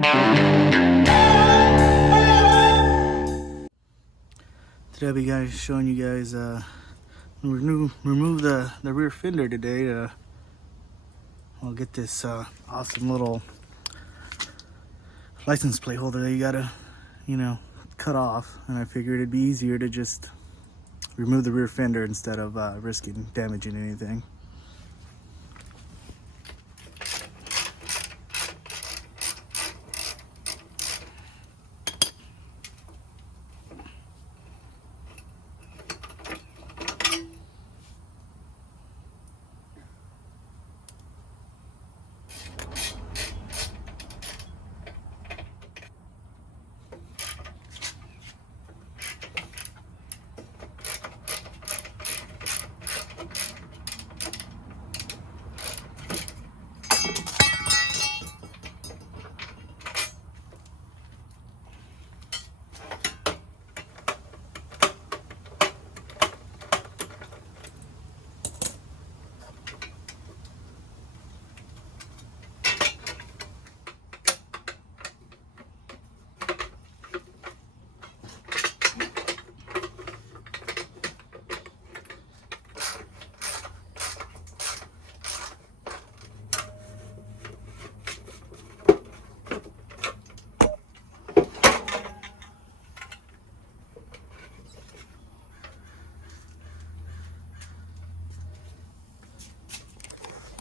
Today I'll be showing you guys remove the rear fender today. I'll get this awesome little license plate holder that you gotta, cut off, and I figured it'd be easier to just remove the rear fender instead of risking damaging anything.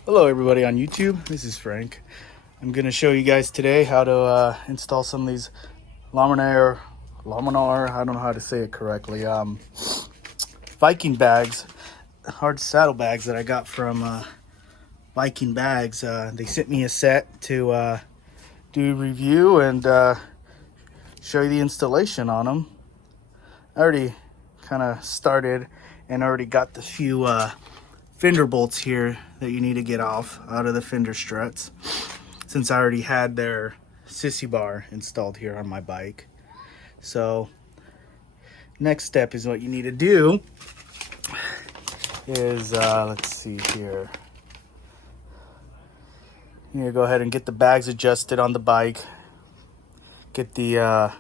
Hello everybody on YouTube, this is Frank. I'm going to show you guys today how to install some of these Lamellar, I don't know how to say it correctly, Vikingbags, hard saddlebags that I got from Vikingbags. They sent me a set to do a review and show you the installation on them. I already kind of started and already got the few fender bolts here that you need to get off out of the fender struts, since I already had their sissy bar installed here on my bike. So next step is what you need to do is let's see here, you need to go ahead and get the bags adjusted on the bike, get the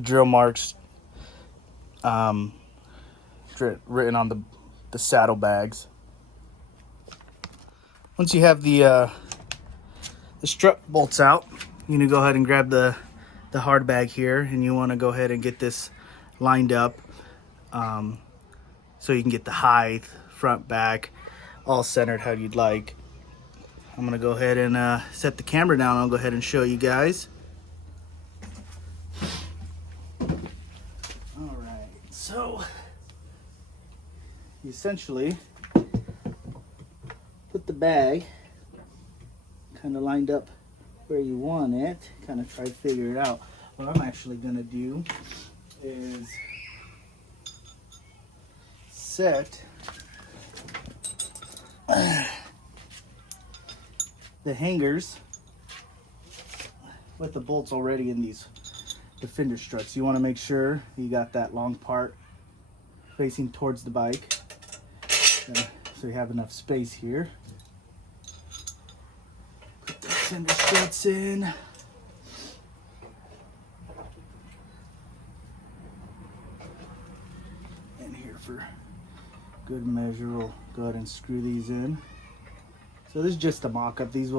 drill marks written on the saddlebags. Once you have the strut bolts out, you need to go ahead and grab the hard bag here, and you want to go ahead and get this lined up so you can get the height, front, back, all centered how you'd like. I'm gonna go ahead and set the camera down. I'll go ahead and show you guys. All right, so you essentially put the bag kind of lined up where you want it, kind of try to figure it out. What I'm actually going to do is set the hangers with the bolts already in the fender struts. You want to make sure you got that long part facing towards the bike, so you have enough space here. Put the fender struts in. And here for good measure, we'll go ahead and screw these in. So this is just a mock-up. This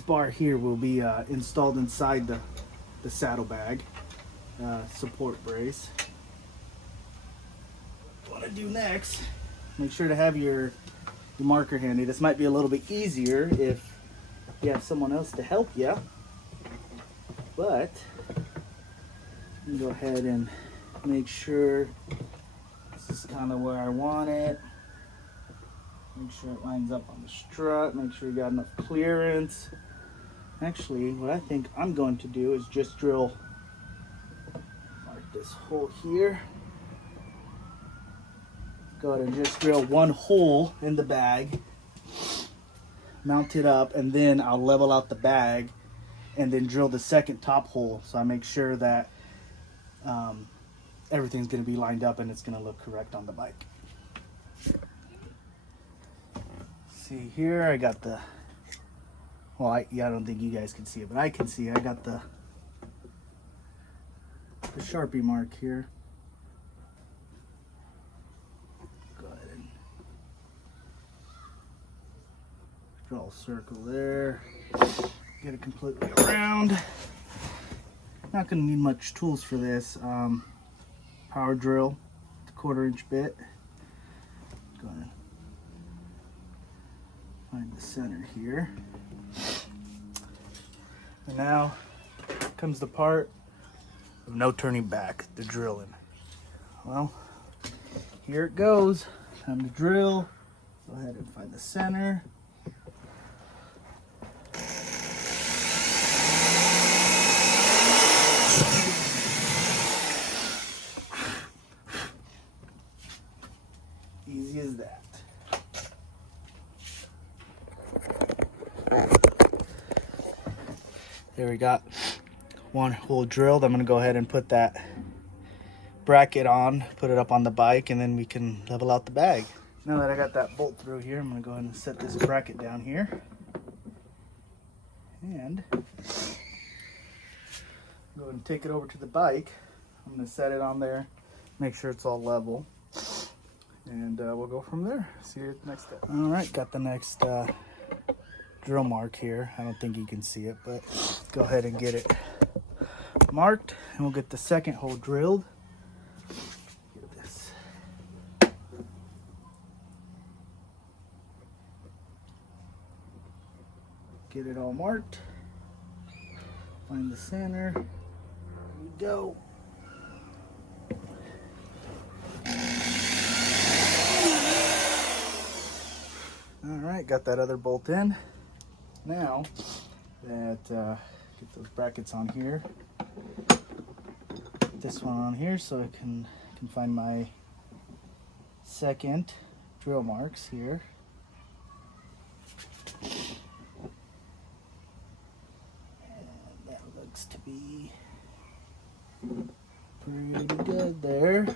bar here will be installed inside the saddlebag support brace. What I do next, make sure to have your marker handy. This might be a little bit easier if you have someone else to help you, but you go ahead and make sure this is kind of where I want it. Make sure it lines up on the strut, make sure you got enough clearance. Actually, what I think I'm going to do is just mark this hole here. Go ahead and just drill one hole in the bag, mount it up, and then I'll level out the bag and then drill the second top hole, so I make sure that everything's going to be lined up and it's going to look correct on the bike. See here, I got the Well, I don't think you guys can see it, but I can see it. I got the Sharpie mark here. Go ahead and draw a circle there. Get it completely around. Not going to need much tools for this. Power drill, the 1/4 inch bit. Go ahead and find the center here. And now comes the part of no turning back, the drilling. Well, here it goes. Time to drill. Go ahead and find the center. Easy as that. There we got one hole drilled. I'm gonna go ahead and put that bracket on, put it up on the bike, and then we can level out the bag. Now that I got that bolt through here, I'm gonna go ahead and set this bracket down here. And go ahead and take it over to the bike. I'm gonna set it on there, make sure it's all level. And we'll go from there. See you next step. All right, got the next drill mark here. I don't think you can see it, but go ahead and get it marked, and we'll get the second hole drilled. Get this. Get it all marked. Find the center. Here we go. Alright, got that other bolt in. Now that get those brackets on here, put this one on here so I can find my second drill marks here. And that looks to be pretty good there.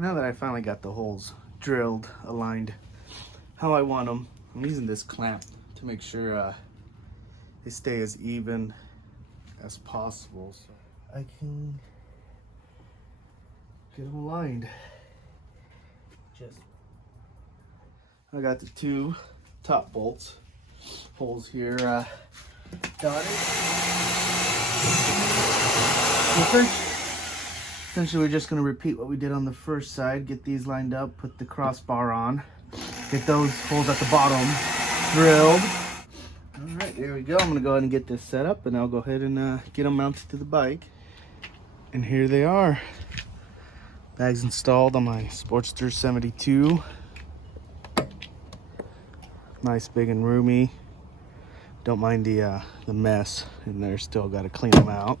Now that I finally got the holes drilled, aligned how I want them, I'm using this clamp to make sure they stay as even as possible so I can get them aligned. I got the 2 top bolts holes here dotted. Essentially, we're just going to repeat what we did on the first side. Get these lined up, put the crossbar on, get those holes at the bottom drilled. All right, there we go. I'm going to go ahead and get this set up, and I'll go ahead and get them mounted to the bike. And here they are. Bags installed on my Sportster 72. Nice, big, and roomy. Don't mind the mess in there. Still got to clean them out.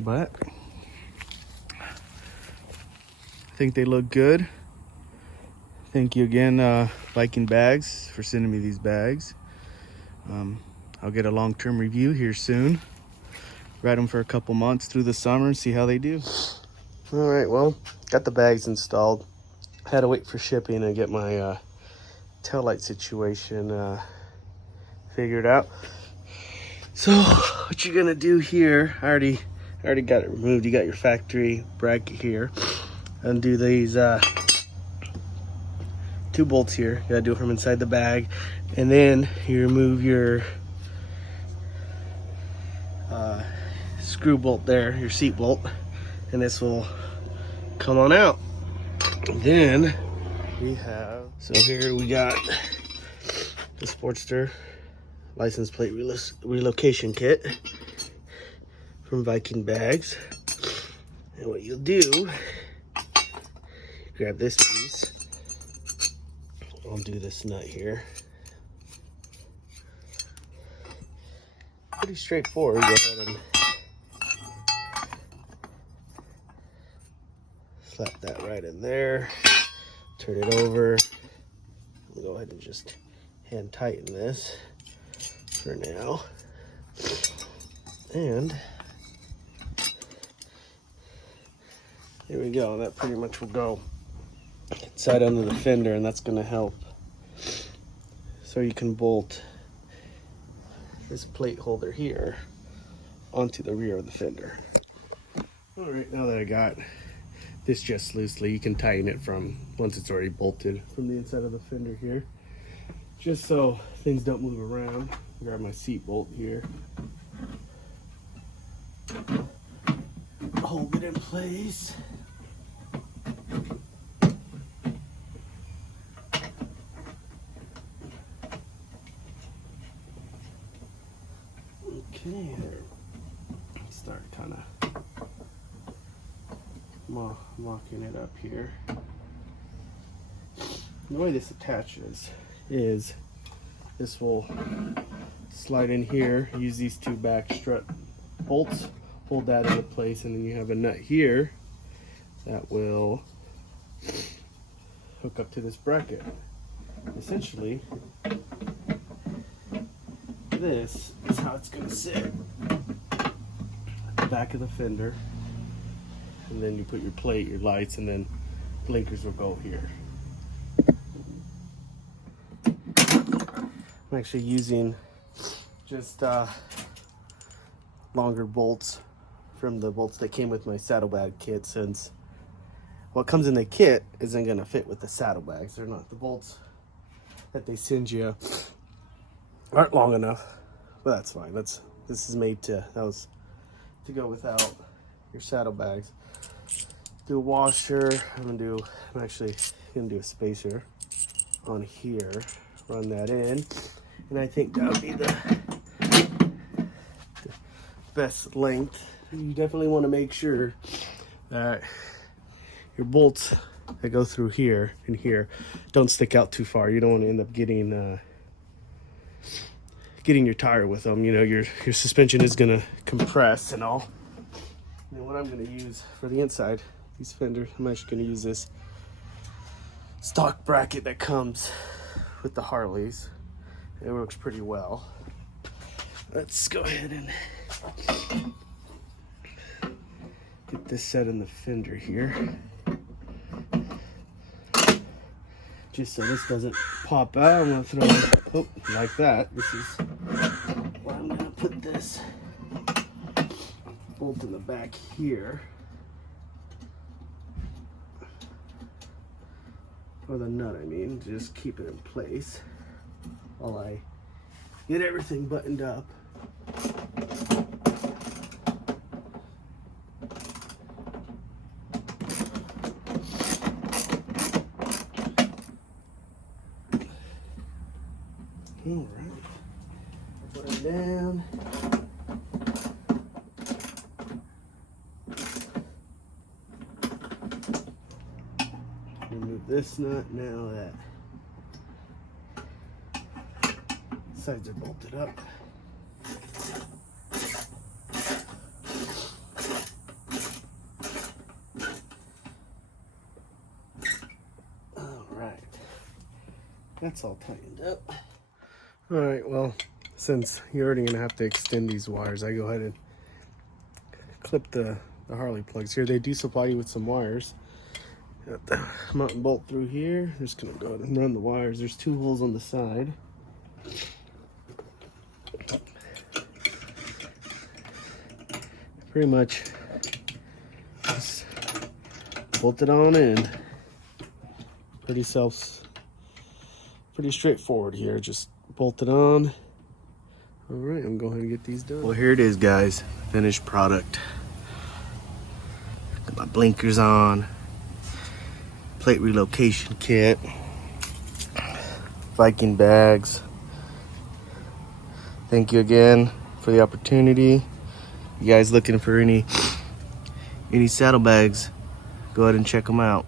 But I think they look good. Thank you again, Vikingbags, for sending me these bags. I'll get a long-term review here soon. Ride them for a couple months through the summer and see how they do. All right, well, got the bags installed. Had to wait for shipping and get my tail light situation figured out. So what you're gonna do here, I already got it removed. You got your factory bracket here. Undo these 2 bolts here. You gotta do it from inside the bag. And then you remove your screw bolt there, your seat bolt. And this will come on out. And then we have, so here we got the Sportster license plate relocation kit from Vikingbags. And what you'll do, grab this piece. I'll do this nut here. Pretty straightforward. Go ahead and slap that right in there. turn it over. I'll go ahead and just hand tighten this for now. And there we go. That pretty much will go inside under the fender, and that's going to help. So you can bolt this plate holder here onto the rear of the fender. All right, now that I got this just loosely, you can tighten it from once it's already bolted from the inside of the fender here, just so things don't move around. Grab my seat bolt here, hold it in place. Okay, start kind of locking it up here. The way this attaches is this will slide in here, use these two back strut bolts, hold that into place, and then you have a nut here that will hook up to this bracket. Essentially, this is how it's going to sit at the back of the fender, and then you put your plate, your lights, and then blinkers will go here. I'm actually using just longer bolts from the bolts that came with my saddlebag kit, since what comes in the kit isn't going to fit with the saddlebags. They're not, the bolts that they send you aren't long enough, but that's fine. This is made to go without your saddlebags. Do a washer. I'm actually gonna do a spacer on here. Run that in, and I think that would be the best length. You definitely want to make sure that your bolts that go through here and here don't stick out too far. You don't want to end up getting your tire with them. You know, your suspension is gonna compress and all. And what I'm gonna use for the inside, these fenders, I'm actually gonna use this stock bracket that comes with the Harleys. It works pretty well. Let's go ahead and get this set in the fender here, just so this doesn't pop out. I'm gonna throw it like that. This is where I'm gonna put this bolt in the back here, or the nut, I mean, to just keep it in place while I get everything buttoned up. All right, put it down. Remove this nut now that sides are bolted up. All right, that's all tightened up. All right, well, since you're already gonna have to extend these wires, I go ahead and clip the Harley plugs here. They do supply you with some wires. Got the mountain bolt through here. Just gonna go ahead and run the wires. There's two holes on the side. Pretty much just bolt it on in. Pretty straightforward here. Just bolt it on. All right, I'm going to go ahead and get these done. Well, here it is, guys. Finished product. Got my blinkers on. Plate relocation kit. Vikingbags. Thank you again for the opportunity. You guys looking for any saddlebags, go ahead and check them out.